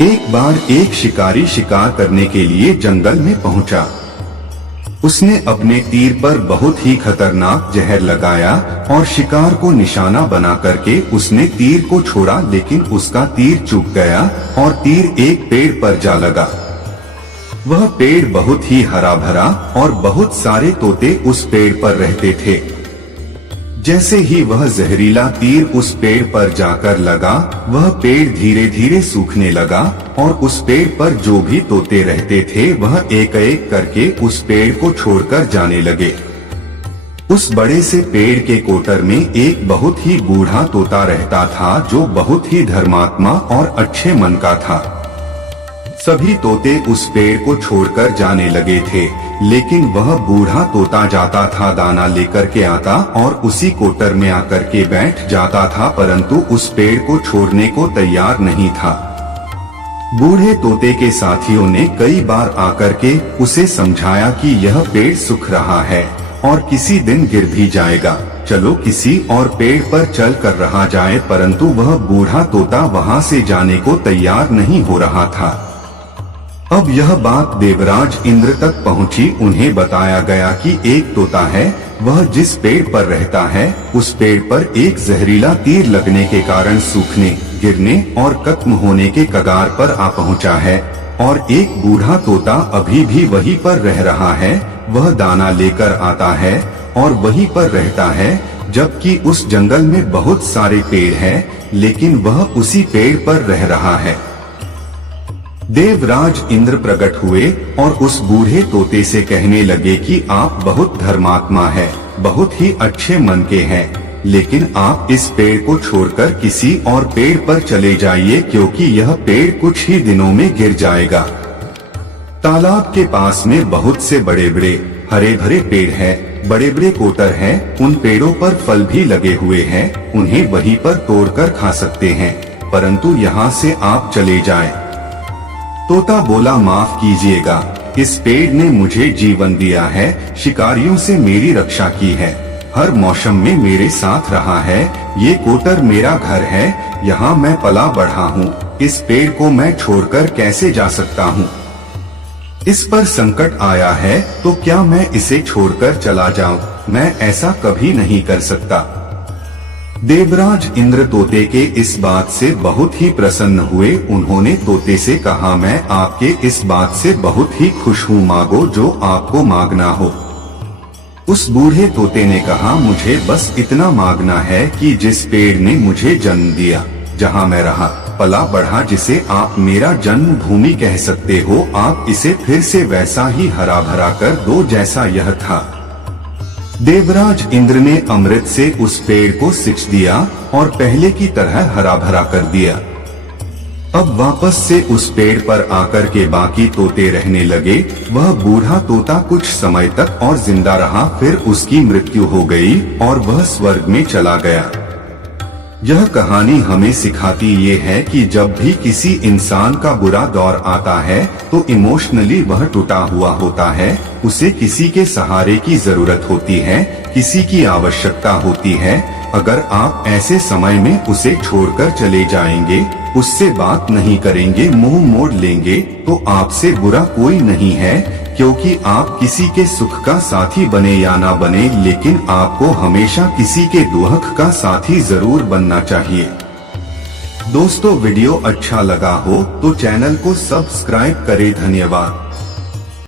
एक बार एक शिकारी शिकार करने के लिए जंगल में पहुंचा। उसने अपने तीर पर बहुत ही खतरनाक जहर लगाया और शिकार को निशाना बना करके उसने तीर को छोड़ा, लेकिन उसका तीर चूक गया और तीर एक पेड़ पर जा लगा। वह पेड़ बहुत ही हरा भरा और बहुत सारे तोते उस पेड़ पर रहते थे। जैसे ही वह जहरीला तीर उस पेड़ पर जाकर लगा, वह पेड़ धीरे धीरे सूखने लगा और उस पेड़ पर जो भी तोते रहते थे वह एक एक करके उस पेड़ को छोड़कर जाने लगे। उस बड़े से पेड़ के कोटर में एक बहुत ही बूढ़ा तोता रहता था जो बहुत ही धर्मात्मा और अच्छे मन का था। सभी तोते उस पेड़ को छोड़कर जाने लगे थे, लेकिन वह बूढ़ा तोता जाता था, दाना लेकर के आता और उसी कोटर में आकर के बैठ जाता था, परंतु उस पेड़ को छोड़ने को तैयार नहीं था। बूढ़े तोते के साथियों ने कई बार आकर के उसे समझाया कि यह पेड़ सूख रहा है और किसी दिन गिर भी जाएगा, चलो किसी और पेड़ पर चल कर रहा जाए, परंतु वह बूढ़ा तोता वहां से जाने को तैयार नहीं हो रहा था। अब यह बात देवराज इंद्र तक पहुंची। उन्हें बताया गया कि एक तोता है, वह जिस पेड़ पर रहता है उस पेड़ पर एक जहरीला तीर लगने के कारण सूखने, गिरने और खत्म होने के कगार पर आ पहुंचा है और एक बूढ़ा तोता अभी भी वहीं पर रह रहा है। वह दाना लेकर आता है और वहीं पर रहता है, जबकि उस जंगल में बहुत सारे पेड़ हैं, लेकिन वह उसी पेड़ पर रह रहा है। देवराज इंद्र प्रकट हुए और उस बूढ़े तोते से कहने लगे कि आप बहुत धर्मात्मा है, बहुत ही अच्छे मन के हैं, लेकिन आप इस पेड़ को छोड़कर किसी और पेड़ पर चले जाइए, क्योंकि यह पेड़ कुछ ही दिनों में गिर जाएगा। तालाब के पास में बहुत से बड़े बड़े हरे भरे पेड़ हैं, बड़े बड़े कोटर हैं, उन पेड़ों पर फल भी लगे हुए हैं, उन्हें वहीं पर तोड़कर खा सकते हैं, परंतु यहाँ से आप चले जाएं। तोता बोला, माफ कीजिएगा, इस पेड़ ने मुझे जीवन दिया है, शिकारियों से मेरी रक्षा की है, हर मौसम में मेरे साथ रहा है, ये कोटर मेरा घर है, यहाँ मैं पला बढ़ा हूँ, इस पेड़ को मैं छोड़कर कैसे जा सकता हूँ? इस पर संकट आया है तो क्या मैं इसे छोड़कर चला जाऊं? मैं ऐसा कभी नहीं कर सकता। देवराज इंद्र तोते के इस बात से बहुत ही प्रसन्न हुए। उन्होंने तोते से कहा, मैं आपके इस बात से बहुत ही खुश हूँ, मांगो जो आपको मांगना हो। उस बूढ़े तोते ने कहा, मुझे बस इतना मांगना है कि जिस पेड़ ने मुझे जन्म दिया, जहाँ मैं रहा पला बढ़ा, जिसे आप मेरा जन्म भूमि कह सकते हो, आप इसे फिर से वैसा ही हरा भरा कर दो जैसा यह था। देवराज इंद्र ने अमृत से उस पेड़ को सिंच दिया और पहले की तरह हरा भरा कर दिया। अब वापस से उस पेड़ पर आकर के बाकी तोते रहने लगे। वह बूढ़ा तोता कुछ समय तक और जिंदा रहा, फिर उसकी मृत्यु हो गई और वह स्वर्ग में चला गया। यह कहानी हमें सिखाती ये है कि जब भी किसी इंसान का बुरा दौर आता है तो इमोशनली वह टूटा हुआ होता है, उसे किसी के सहारे की जरूरत होती है, किसी की आवश्यकता होती है। अगर आप ऐसे समय में उसे छोड़कर चले जाएंगे, उससे बात नहीं करेंगे, मुंह मोड़ लेंगे, तो आपसे बुरा कोई नहीं है, क्योंकि आप किसी के सुख का साथी बने या ना बने, लेकिन आपको हमेशा किसी के दुख का साथी जरूर बनना चाहिए। दोस्तों, वीडियो अच्छा लगा हो तो चैनल को सब्सक्राइब करें। धन्यवाद।